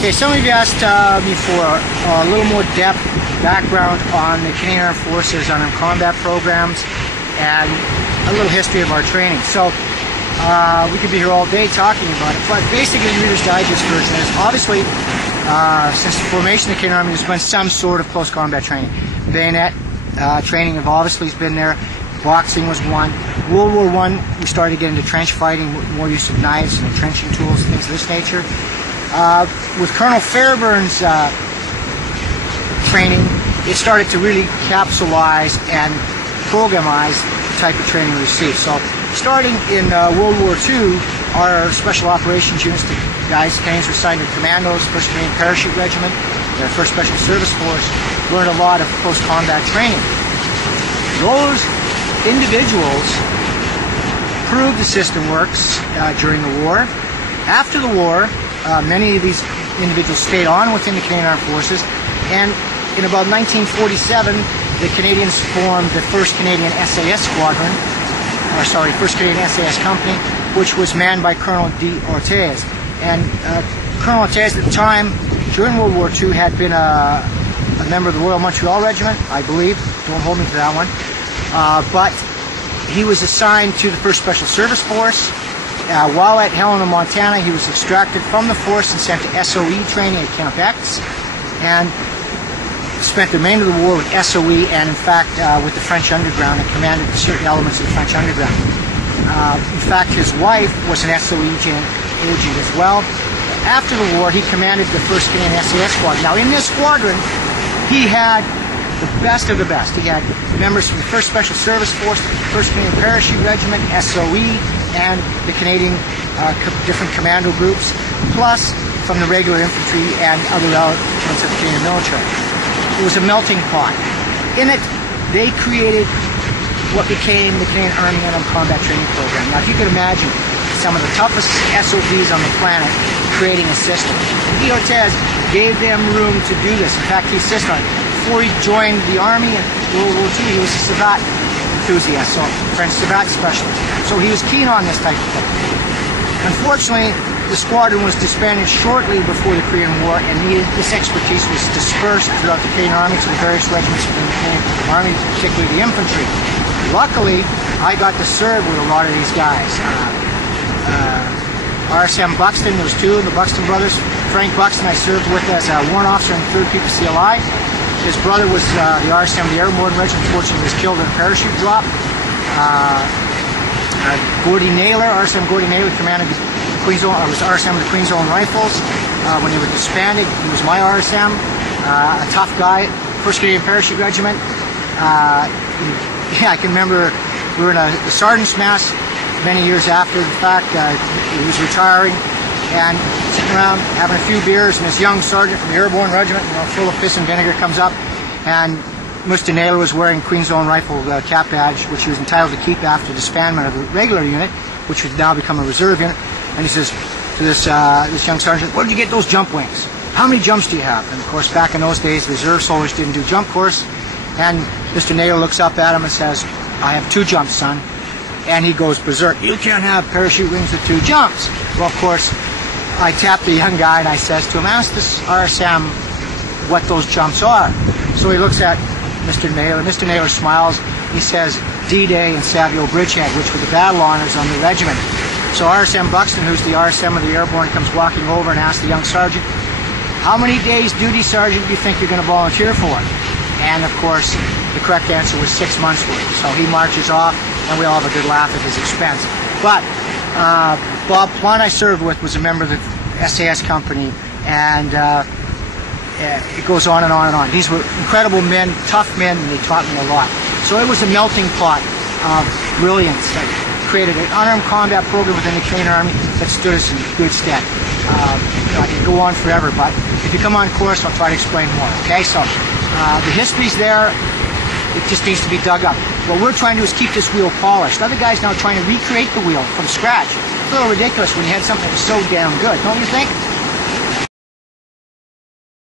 Okay, some of you asked me for a little more depth background on the Canadian Armed Forces on our combat programs and a little history of our training. So we could be here all day talking about it, but basically the Reader's Digest version is obviously since the formation of the Canadian Army there's been some sort of close combat training. Bayonet training have obviously been there. Boxing was one. World War I, we started getting into trench fighting, more use of knives and entrenching tools, things of this nature. With Colonel Fairbairn's training, it started to really capsulize and programize the type of training we received. So, starting in World War II, our Special Operations units, the guys, Canadians were assigned to commandos, 1st Canadian Parachute Regiment, their 1st Special Service Force, learned a lot of close combat training. Those individuals proved the system works during the war. After the war, many of these individuals stayed on within the Canadian Armed Forces, and in about 1947, the Canadians formed the 1st Canadian SAS Squadron, or sorry, 1st Canadian SAS Company, which was manned by Colonel D. Ortiz. And Colonel Ortiz at the time, during World War II, had been a member of the Royal Montreal Regiment, I believe. Don't hold me to that one. But he was assigned to the 1st Special Service Force. While at Helena, Montana, he was extracted from the force and sent to SOE training at Camp X, and spent the remainder of the war with SOE and, in fact, with the French Underground, and commanded certain elements of the French Underground. In fact, his wife was an SOE agent as well. After the war, he commanded the 1st Canadian SAS Squadron. Now, in this squadron, he had the best of the best. He had members from the 1st Special Service Force, the 1st Canadian Parachute Regiment, SOE, and the Canadian different commando groups, plus from the regular infantry and other elements of the Canadian military. It was a melting pot. In it, they created what became the Canadian Army Unarmed Combat Training Program. Now, if you could imagine some of the toughest SOBs on the planet creating a system. D. Ortiz gave them room to do this. In fact, he insisted on it. Before he joined the Army in World War II, he was a Savat enthusiast, so French Savat specialist. So he was keen on this type of thing. Unfortunately, the squadron was disbanded shortly before the Korean War, and this expertise was dispersed throughout the Canadian Army to the various regiments within the Canadian Army, particularly the infantry. Luckily, I got to serve with a lot of these guys. RSM Buxton, there was two of the Buxton brothers. Frank Buxton I served with as a warrant officer in the 3rd PPCLI. His brother was the RSM of the Airborne Regiment, fortunately was killed in a parachute drop. Gordy Naylor, RSM Gordy Naylor, commanded the Queen's Own, was RSM of the Queen's Own Rifles. When they were disbanded, he was my RSM, a tough guy, 1st Canadian Parachute Regiment. Yeah, I can remember we were in a sergeant's mess many years after the fact. He was retiring and sitting around having a few beers, and this young sergeant from the Airborne Regiment, full of piss and vinegar, comes up, and Mr. Naylor was wearing Queen's Own Rifle cap badge, which he was entitled to keep after disbandment of the regular unit, which would now become a reserve unit. And he says to this young sergeant, "Where did you get those jump wings? How many jumps do you have?" And of course, back in those days, reserve soldiers didn't do jump course. And Mr. Naylor looks up at him and says, "I have 2 jumps, son." And he goes berserk. "You can't have parachute wings with 2 jumps." Well, of course, I tapped the young guy and I says to him, "Ask this RSM what those jumps are." So he looks at Mr. Naylor. Mr. Naylor smiles. He says, "D-Day and Savio Bridgehead," which were the battle honors on the regiment. So RSM Buxton, who's the RSM of the Airborne, comes walking over and asks the young sergeant, "How many days duty, sergeant, do you think you're going to volunteer for?" And of course, the correct answer was 6 months worth. So he marches off, and we all have a good laugh at his expense. But Bob Plante I served with was a member of the SAS Company, and it goes on and on and on. These were incredible men, tough men, and they taught me a lot. So it was a melting pot of brilliance that created an unarmed combat program within the Canadian Army that stood us in good stead. I could go on forever, but if you come on course, I'll try to explain more. Okay, so the history's there. It just needs to be dug up. What we're trying to do is keep this wheel polished. Other guys now trying to recreate the wheel from scratch. It's a little ridiculous when you had something that was so damn good, don't you think?